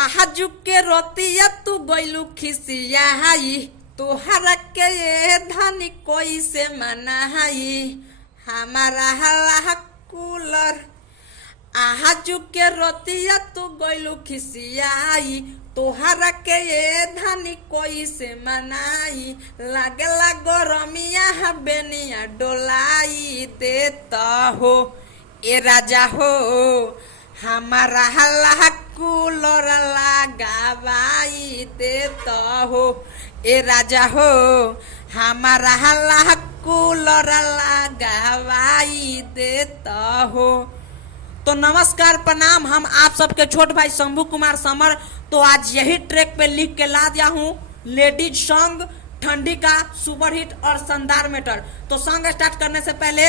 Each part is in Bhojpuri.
आहाजु के रोतिया तू गइलू खिसियाई तोहरा के ये धनी कोई से मनाई हमारा हला कूलर। आहाजु के रोतिया तू गइलू खिसियाई तोहरा के ये धनी कोई से मनाई लागला गरमिया बेनिया डोलाई देता हो ए राजा हो हमारा हला कूलर लगावाई देता हो ए राजा हो हमारा हला कूलर लगावाई देता हो। तो नमस्कार प्रणाम, हम आप सबके छोट भाई शंभू कुमार समर। तो आज यही ट्रैक पे लिख के ला दिया हूँ लेडीज सॉन्ग ठंडी का सुपर हिट और शानदार मैटर। तो सॉन्ग स्टार्ट करने से पहले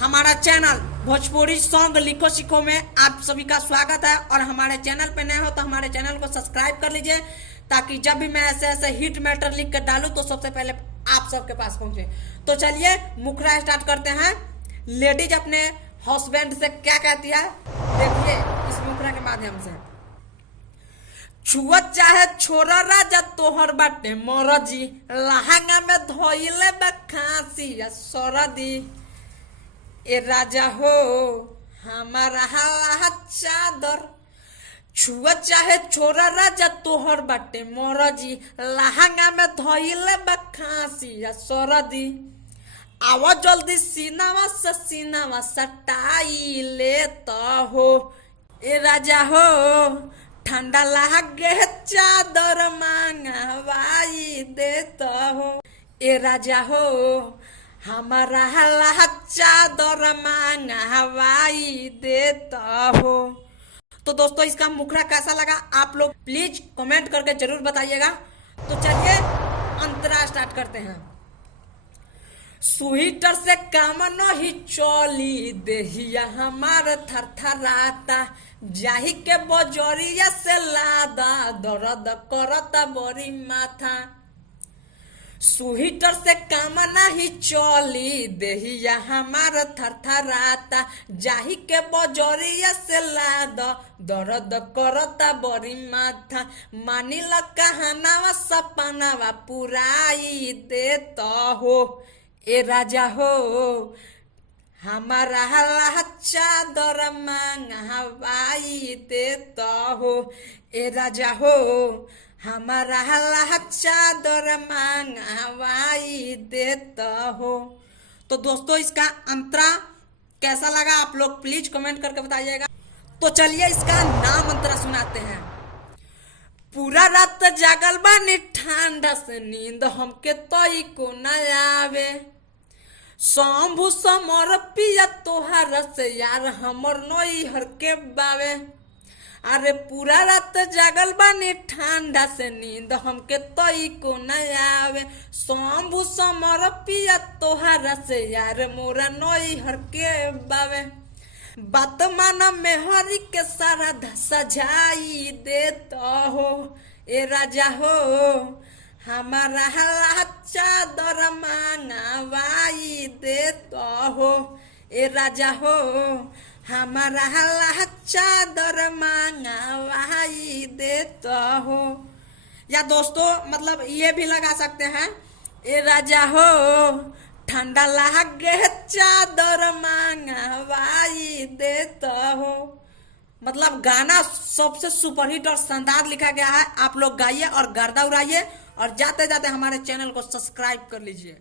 हमारा चैनल भोजपुरी सॉन्ग लिखो सीखो में आप सभी का स्वागत है। और हमारे चैनल पे नए हो तो हमारे चैनल को सब्सक्राइब कर लीजिए ताकि जब भी मैं ऐसे ऐसे हिट मैटर लिख कर डालूं तो सबसे पहले आप सबके पास पहुंचे। तो चलिए मुखड़ा स्टार्ट करते हैं। लेडीज अपने हस्बैंड से क्या कहती है देखिए इस मुखड़ा के माध्यम से। छुअत चाहे छोरा राजा तोहर बाटे मरजी लहंगा में धोइले खांसी या सरदी ए राजा हो हमारा हला चादर। छुअत चाहे छोरा राजा तोहर बाटे मरजी लहंगा में धोइले खांसी या सरदी आवा जल्दी सीनावा सटाई लेता हो ए राजा हो ठंडा लागे चादर मांगवाई देता हो ए राजा हो हमारा हला चादर मांगवाई देता हो। तो दोस्तों इसका मुखड़ा कैसा लगा आप लोग प्लीज कमेंट करके जरूर बताइएगा। तो चलिए अंतरा स्टार्ट करते हैं। स्वेटर से काम नहीं चली देहिया हमार थरथराता जाही के बजरिया से लादा दर्द करता बड़ी माथा। स्वेटर से काम नहीं चली देहिया हमार थरथराता जाही के बजरिया से लादा दर्द करता बड़ी माथा। मानी ल कहनावा सपनावा पुराई देता हो ए राजा हो हमारा हला चादर मांगवाई देता हो ए राजा हो हमारा हला चादर मांगवाई देता हो। तो दोस्तों इसका अंतरा कैसा लगा आप लोग प्लीज कमेंट करके बताइएगा। तो चलिए इसका नाम अंतरा सुनाते हैं। पूरा रात जागल बानी ठंडा से नींद हमके तोई को न आवे शंभू समर पिया तोहार से यार हमर नई हर के बावे। अरे पूरा रात जागल बानी ठंडा से नींद हमके तोई को न आवे शंभू समर पिया तोहार से यार मोरा नई हर के बावे। बात माना में हरी के सारा सजाई देता हो ए राजा हो हमारा हला चादर मांगवाई देता हो ए राजा हो हमारा हला चादर मांगवाई देता हो। या दोस्तों मतलब ये भी लगा सकते हैं ए राजा हो ठंडा लागे चादर मांगवाई देता हो। मतलब गाना सबसे सुपरहिट और शानदार लिखा गया है। आप लोग गाइए और गर्दा उड़ाइए और जाते जाते हमारे चैनल को सब्सक्राइब कर लीजिए।